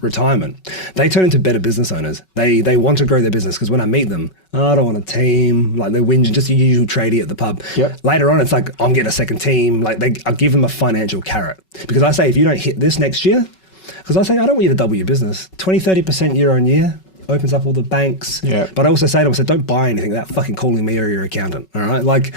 retirement, they turn into better business owners. They want to grow their business, because when I meet them, I don't want a team, like they're whinging, just your usual tradie at the pub. Later on, it's like, I'm getting a second team. Like I give them a financial carrot, because I say, if you don't hit this next year, because I say, I don't want you to double your business, 20-30% year on year opens up all the banks. But I also say to them, I said, don't buy anything without fucking calling me or your accountant. All right, like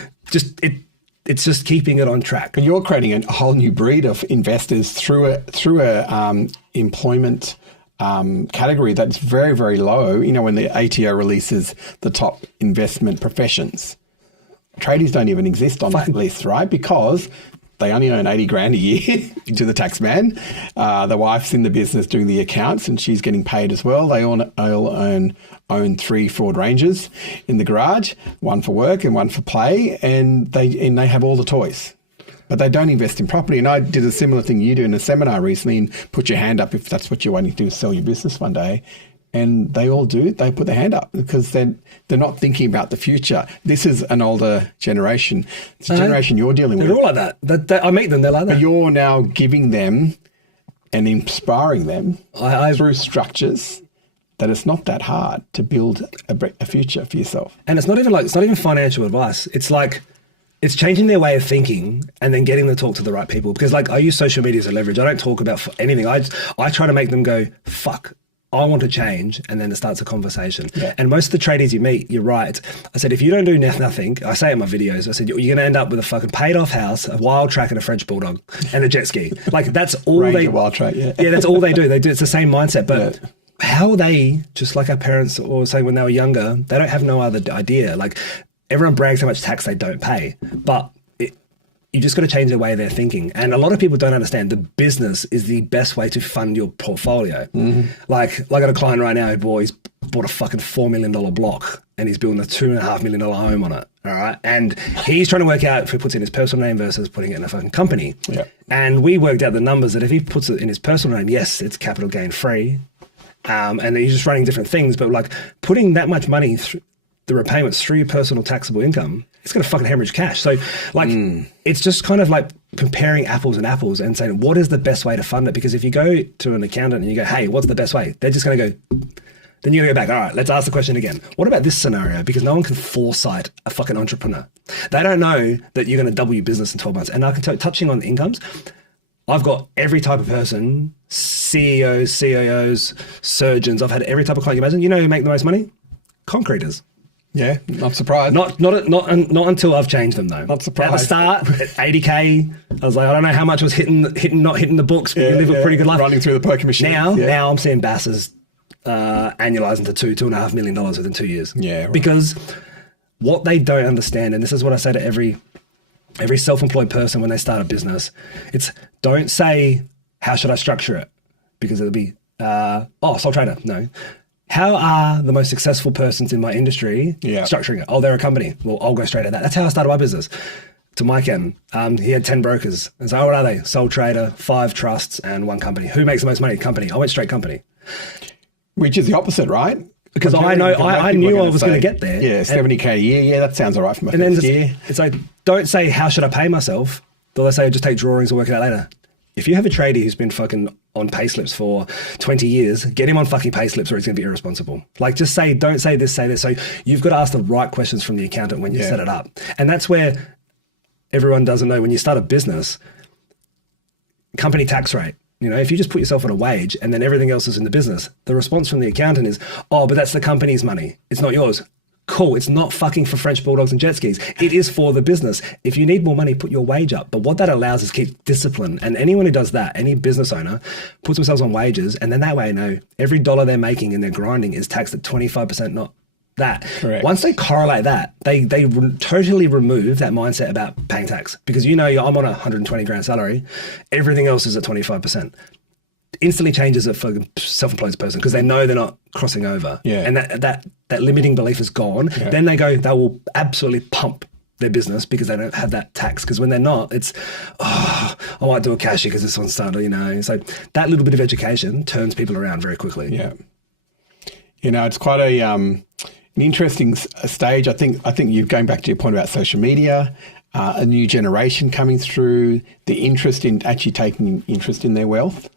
it's just keeping it on track. And you're creating a whole new breed of investors through a employment category that's very, very low. When the ATO releases the top investment professions, tradies don't even exist on that list, right? Because they only earn 80 grand a year to the tax man. The wife's in the business doing the accounts and she's getting paid as well. They all own 3 Ford Rangers in the garage, one for work and one for play, and they have all the toys. But they don't invest in property. And I did a similar thing you do in a seminar recently, and put your hand up if that's what you're wanting to do, is sell your business one day. And they all do. They put their hand up because they're not thinking about the future. This is an older generation. It's the generation you're dealing with. They're all like that. I meet them, they're like that. But you're now giving them and inspiring them through structures that it's not that hard to build a future for yourself. And it's not even financial advice. It's like, it's changing their way of thinking and then getting them to talk to the right people. Because like, I use social media as a leverage. I don't talk about anything. I try to make them go, fuck, I want to change, and then it starts a conversation. Yeah. And most of the tradies you meet, you're right. I said, if you don't do nothing, I say in my videos, I said, you're going to end up with a fucking paid off house, a wild track and a French bulldog and a jet ski. Like that's all Ranger wild track, yeah. Yeah, that's all they do. It's the same mindset. But how they, just like our parents or say when they were younger, they don't have no other idea. Like everyone brags how much tax they don't pay, but you just got to change the way they're thinking. And a lot of people don't understand the business is the best way to fund your portfolio. Mm-hmm. Like I got a client right now who he's bought a fucking $4 million block and he's building a $2.5 million home on it. All right. And he's trying to work out if he puts in his personal name versus putting it in a fucking company. Yeah. And we worked out the numbers that if he puts it in his personal name, yes, it's capital gain free. And he's just running different things, but like putting that much money through the repayments through your personal taxable income, it's going to fucking hemorrhage cash. So like, it's just kind of like comparing apples and apples and saying, what is the best way to fund it? Because if you go to an accountant and you go, hey, what's the best way? They're just going to go, then you're going to go back. All right, let's ask the question again. What about this scenario? Because no one can foresight a fucking entrepreneur. They don't know that you're going to double your business in 12 months. And I can tell you, touching on the incomes, I've got every type of person, CEOs, CIOs, surgeons. I've had every type of client you imagine. You know who make the most money? Concreters. Yeah, not surprised. Not until I've changed them though. Not surprised. At the start, at 80K, I was like, I don't know how much was not hitting the books, but you live a pretty good life. Running through the poker machine. Now I'm seeing basses annualizing to $2.5 million within 2 years. Yeah, right. Because what they don't understand, and this is what I say to every self-employed person when they start a business, it's don't say, how should I structure it? Because it'll be, sole trader. No. How are the most successful persons in my industry structuring it? Oh, they're a company. Well, I'll go straight at that. That's how I started my business. To Mike M, he had 10 brokers. And so what are they? Sole trader, 5 trusts, and 1 company. Who makes the most money? Company. I went straight company. Which is the opposite, right? Because I knew I was going to get there. Yeah, 70K a year. Yeah, that sounds all right for my first year. It's like, don't say, how should I pay myself? They'll say, just take drawings and work it out later. If you have a tradie who's been fucking on payslips for 20 years, get him on fucking payslips or it's going to be irresponsible. Like just say, don't say this, say this. So you've got to ask the right questions from the accountant when you set it up. And that's where everyone doesn't know when you start a business, company tax rate. You know, if you just put yourself on a wage and then everything else is in the business, the response from the accountant is, oh, but that's the company's money. It's not yours. Cool. It's not fucking for French bulldogs and jet skis. It is for the business. If you need more money, put your wage up. But what that allows is keep discipline. And anyone who does that, any business owner, puts themselves on wages. And then that way, every dollar they're making in their grinding is taxed at 25%, not that. Correct. Once they correlate that, they totally remove that mindset about paying tax. Because I'm on a 120 grand salary. Everything else is at 25%. Instantly changes it for a self-employed person because they know they're not crossing over. Yeah. And that limiting belief is gone. Yeah. Then they will absolutely pump their business because they don't have that tax. Because when they're not, it's, I might do a cashier because this one's started, So that little bit of education turns people around very quickly. Yeah. It's quite an interesting stage. I think you're going back to your point about social media, a new generation coming through, the interest in actually taking interest in their wealth.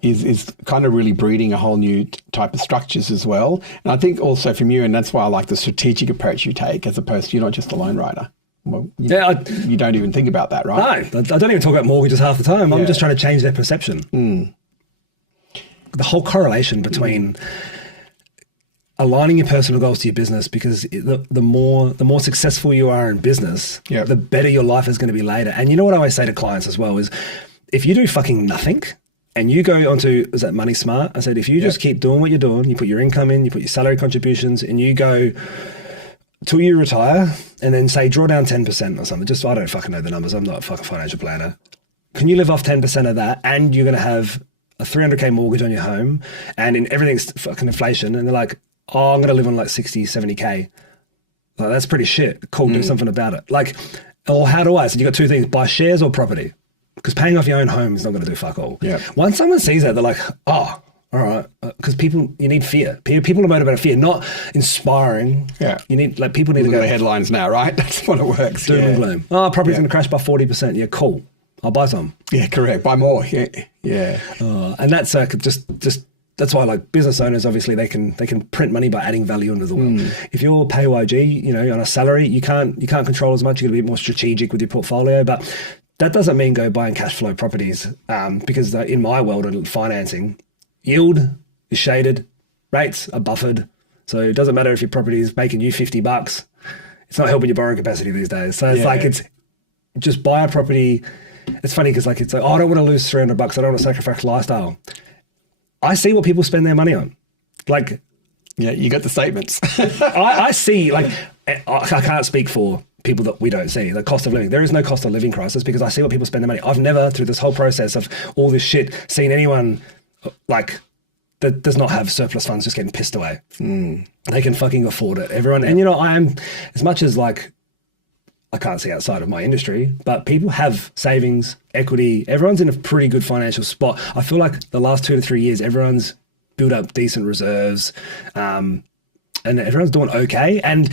Is kind of really breeding a whole new type of structures as well. And I think also from you, and that's why I like the strategic approach you take as opposed to you're not just a loan writer. Well, you don't even think about that, right? No, I don't even talk about mortgages half the time. I'm just trying to change their perception. The whole correlation between aligning your personal goals to your business, because the more successful you are in business, the better your life is going to be later. And you know what I always say to clients as well is, if you do fucking nothing and you go onto, is that Money Smart? I said, if you just keep doing what you're doing, you put your income in, you put your salary contributions and you go, till you retire, and then say draw down 10% or something. Just I don't fucking know the numbers. I'm not a fucking financial planner. Can you live off 10% of that, and you're going to have a 300K mortgage on your home, and in everything's fucking inflation, and they're like, oh, I'm going to live on like 60, 70K. Like, that's pretty shit. Cool, do something about it. Like, or how do I? So you got two things: buy shares or property. Because paying off your own home is not going to do fuck all. Yeah. Once someone sees that, they're like, oh, all right. Because people, you need fear. People are motivated by fear, not inspiring. Yeah. You need, like, people need to go. The headlines now, right? That's what it works. Doom and gloom. Oh, property's going to crash by 40%. Yeah, cool. I'll buy some. Yeah, correct. Buy more. Yeah. Yeah. And that's just that's why, like, business owners, obviously they can print money by adding value into the world. If you're PAYG, you know, on a salary, you can't control as much. You're going to be more strategic with your portfolio, but that doesn't mean go buying cash flow properties, because in my world of financing, yield is shaded, rates are buffered, so it doesn't matter if your property is making you $50. It's not helping your borrowing capacity these days. So it's like it's just buy a property. It's funny because it's like, oh, I don't want to lose $300. I don't want to sacrifice lifestyle. I see what people spend their money on. Like, yeah, you got the statements. I see, like, I can't speak for people that we don't see, the cost of living. There is no cost of living crisis because I see what people spend their money. I've never, through this whole process of all this shit, seen anyone like that does not have surplus funds just getting pissed away. They can fucking afford it. Everyone, and you know, I am, as much as like, I can't see outside of my industry, but people have savings, equity. Everyone's in a pretty good financial spot. I feel like the last 2 to 3 years, everyone's built up decent reserves, and everyone's doing okay. And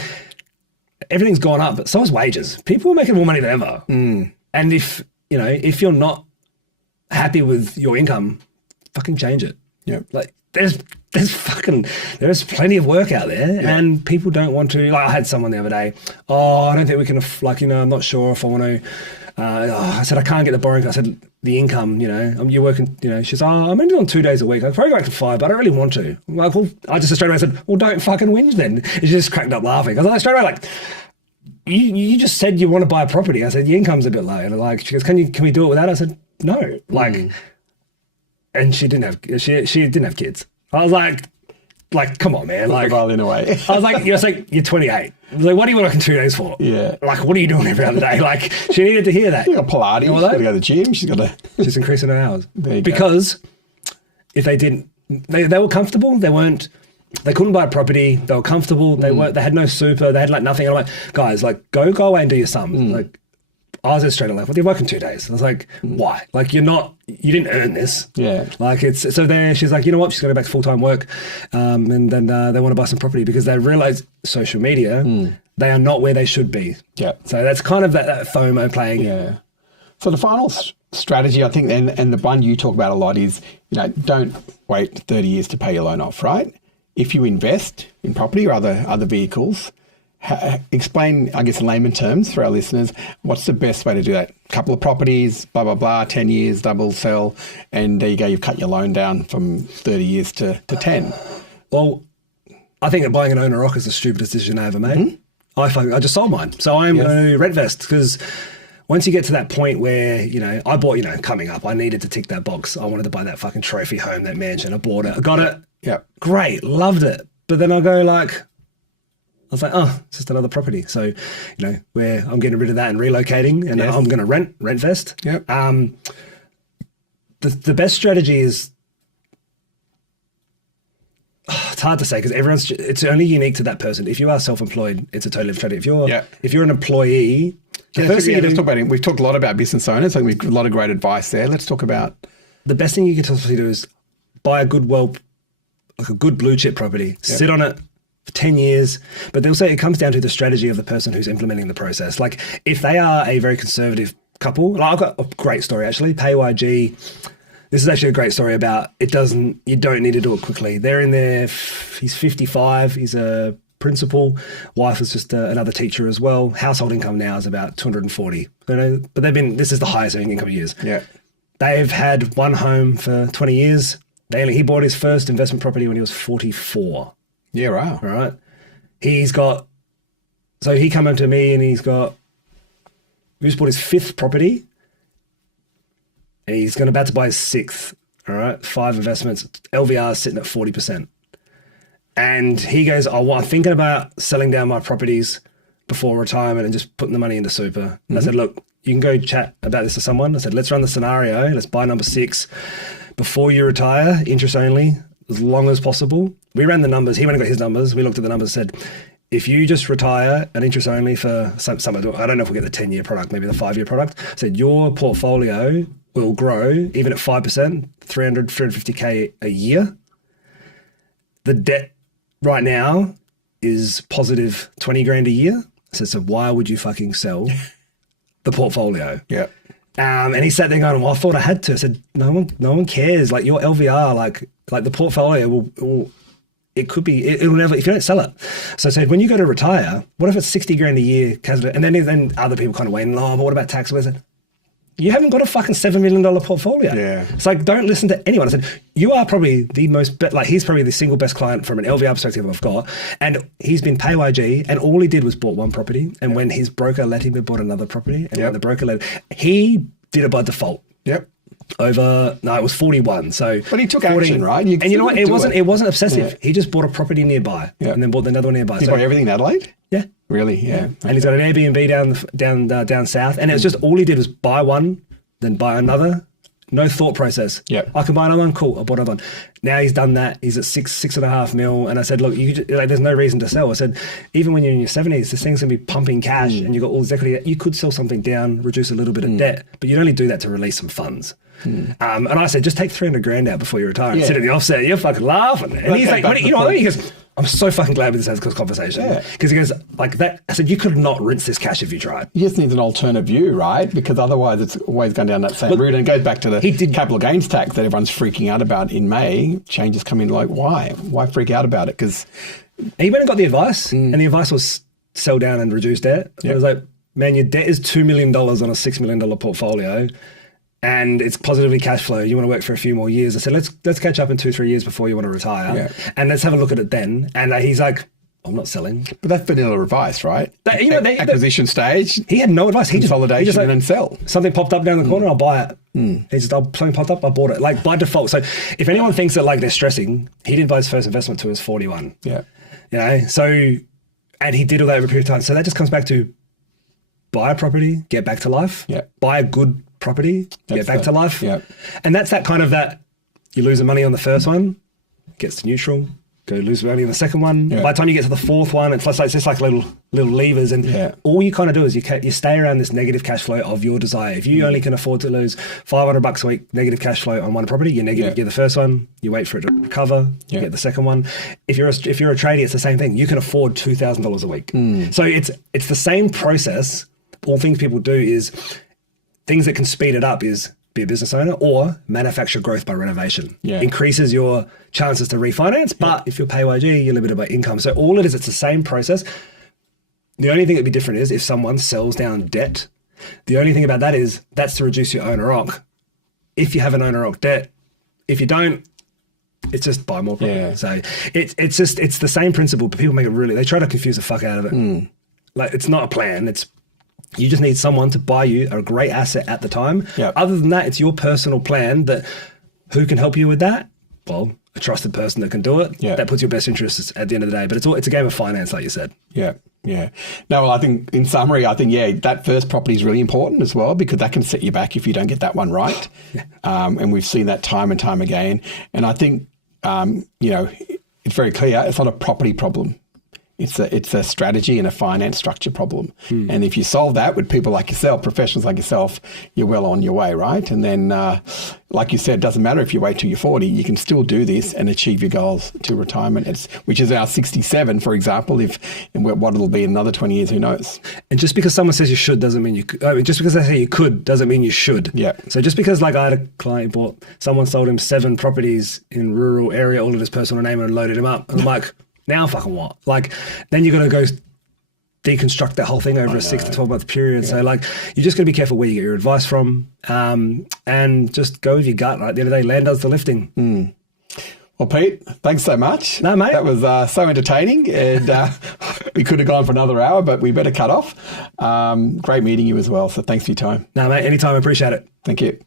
everything's gone up, but so is wages. People are making more money than ever. And if you're not happy with your income, fucking change it. Yeah. Like there's plenty of work out there, and people don't want to. Like I had someone the other day. Oh, I don't think we can. I'm not sure if I want to. I said I can't get the borrowing. I said the income. You're working. She's I'm only on 2 days a week. I probably go back to 5, but I don't really want to. I'm like, well, I just straight away said, well, don't fucking whinge then. And she just cracked up laughing. I was like straight away like, you just said you want to buy a property. I said your income's a bit low. And like she goes, can we do it without? I said no. Like. And she didn't have kids. I was like, come on, man. Like, the violin away. I was like, you're 28. I was like, what are you working 2 days for? Yeah. Like, what are you doing every other day? Like, she needed to hear that. She's got Pilates. She's got to go to the gym. She's increasing her hours. There you because if they didn't, they were comfortable. They couldn't buy a property. They were comfortable. They had no super. They had like nothing. And I'm like, guys, like, go away and do your sums. Like, I was just straight away, well, you're working 2 days. I was like, why? Like, you didn't earn this. Yeah. Like, so there, she's like, you know what? She's going to go back to full-time work. And then they want to buy some property because they realize social media, they are not where they should be. Yeah. So that's kind of that FOMO playing. Yeah. So the final strategy, I think, and the one you talk about a lot is, don't wait 30 years to pay your loan off, right? If you invest in property or other vehicles, explain, I guess, in layman terms for our listeners, what's the best way to do that? Couple of properties, blah, blah, blah, 10 years, double sell, and there you go, you've cut your loan down from 30 years to 10. Well, I think that buying an owner rock is the stupidest decision I ever made. I just sold mine. So I'm going to rent vest because once you get to that point where, I bought, coming up, I needed to tick that box. I wanted to buy that fucking trophy home, that mansion. I bought it. I got it. Yeah. Great. Loved it. But then I go like, I was like, oh, it's just another property. So, where I'm getting rid of that and relocating, and I'm going to rent vest. Yep. The best strategy is, it's hard to say because it's only unique to that person. If you are self-employed, it's a totally different strategy. If you're an employee, let's talk about it. We've talked a lot about business owners. I think we've got a lot of great advice there. Let's talk about the best thing you can possibly do is buy a good blue chip property, sit on it for 10 years, but they'll say it comes down to the strategy of the person who's implementing the process. Like if they are a very conservative couple, like I've got a great story actually, PAYG. This is actually a great story about you don't need to do it quickly. They're in there, he's 55, he's a principal, wife is just another teacher as well. Household income now is about 240. But this is the highest earning income years. Yeah. They've had one home for 20 years. He bought his first investment property when he was 44. Yeah, wow. All right. He come up to me and he just bought his 5th property and he's about to buy his 6th. All right. 5 investments. LVR is sitting at 40%. And he goes, oh, well, I'm thinking about selling down my properties before retirement and just putting the money into super. And I said, look, you can go chat about this to someone. I said, let's run the scenario. Let's buy number 6 before you retire, interest only, as long as possible. We ran the numbers. He went and got his numbers. We looked at the numbers and said, if you just retire and interest only for some, I don't know if we'll get the 10-year product, maybe the 5-year product, said your portfolio will grow even at 5%, 350K a year. The debt right now is positive 20 grand a year. So why would you fucking sell the portfolio? Yeah. And he sat there going, well, I thought I had to. I said, no one cares. Like your LVR, like the portfolio will it'll never, if you don't sell it. So I said, when you go to retire, what if it's 60 grand a year? And then other people kind of went, oh, but what about tax? I said, you haven't got a fucking $7 million portfolio. Yeah. It's like, don't listen to anyone. I said, you are probably the most, he's probably the single best client from an LVR perspective I've got. And he's been PayYG and all he did was bought one property. And when his broker let him, he bought another property. And when the broker he did it by default. Yep. It was 41. So, but he took action, right? And you know what? It wasn't obsessive. Yeah. He just bought a property nearby and then bought another one nearby. He bought everything in Adelaide? Yeah. Really? Yeah. Okay. And he's got an Airbnb down south. And it was just all he did was buy one, then buy another. No thought process. Yeah. I can buy another one. Cool. I bought another one. Now he's done that. He's at 6.5 mil. And I said, look, there's no reason to sell. I said, even when you're in your 70s, this thing's going to be pumping cash and you've got all this equity. You could sell something down, reduce a little bit of debt, but you'd only do that to release some funds. And I said, just take 300 grand out before you retire and sit in the offset. You're fucking laughing. And he's like, you know what I mean? He goes, I'm so fucking glad we just had this conversation. Because he goes, like that. I said, you could not rinse this cash if you tried. You just need an alternate view, right? Because otherwise it's always going down that same route. And it goes back to the capital gains tax that everyone's freaking out about in May. Changes come in like, why? Why freak out about it? Because he went and got the advice and the advice was sell down and reduce debt. It was like, man, your debt is $2 million on a $6 million portfolio. And it's positively cash flow. You want to work for a few more years. I said, let's catch up in 2-3 years before you want to retire. And let's have a look at it then. And he's like, I'm not selling. But that's vanilla advice, right? Acquisition stage. He had no advice. Consolidation and then sell. Something popped up down the corner, I'll buy it. Something popped up, I bought it. Like by default. So if anyone thinks that like they're stressing, he didn't buy his first investment till he was 41. Yeah. You know, so, and he did all that over a period of time. So that just comes back to buy a property, get back to life. Yeah. Buy a good property, get back to life. Yeah. And that's that kind of that you lose the money on the first one, gets to neutral, go lose money on the second one. By the time you get to the fourth one, it's just like little levers. And all you kind of do is you stay around this negative cash flow of your desire. If you only can afford to lose $500 a week negative cash flow on one property, you get the first one, you wait for it to recover, you get the second one. If you're a tradie, it's the same thing. You can afford $2,000 a week. So it's the same process. All things people do is things that can speed it up is be a business owner or manufacture growth by renovation. Increases your chances to refinance, but if you're PayYG, you're limited by income. So all it is, it's the same process. The only thing that'd be different is if someone sells down debt. The only thing about that is that's to reduce your owner-occ. If you have an owner-occ debt, if you don't, it's just buy more property. So it's the same principle, but people make it they try to confuse the fuck out of it. Like it's not a plan. You just need someone to buy you a great asset at the time. Other than that, it's your personal plan that who can help you with that? Well, a trusted person that can do it. That puts your best interests at the end of the day. But it's a game of finance, like you said. Yeah. No, well, I think in summary, that first property is really important as well because that can set you back if you don't get that one right. And we've seen that time and time again. And I think, it's very clear. It's not a property problem. It's a strategy and a finance structure problem. And if you solve that with people like yourself, professionals like yourself, you're well on your way, right? And then, like you said, it doesn't matter if you wait till you're 40, you can still do this and achieve your goals to retirement, which is our 67, for example, what it'll be in another 20 years, who knows? And just because someone says you should doesn't mean you could. Just because they say you could doesn't mean you should. So just because I had a client someone sold him 7 properties in rural area, all of his personal name and loaded him up. And I'm like, now fucking what? Then you're going to go deconstruct that whole thing over a 6 to 12 month period. So you're just going to be careful where you get your advice from and just go with your gut. At the end of the day, land does the lifting. Well, Pete, thanks so much. No, mate. That was so entertaining and we could have gone for another hour, but we better cut off. Great meeting you as well. So thanks for your time. No, mate, anytime. I appreciate it. Thank you.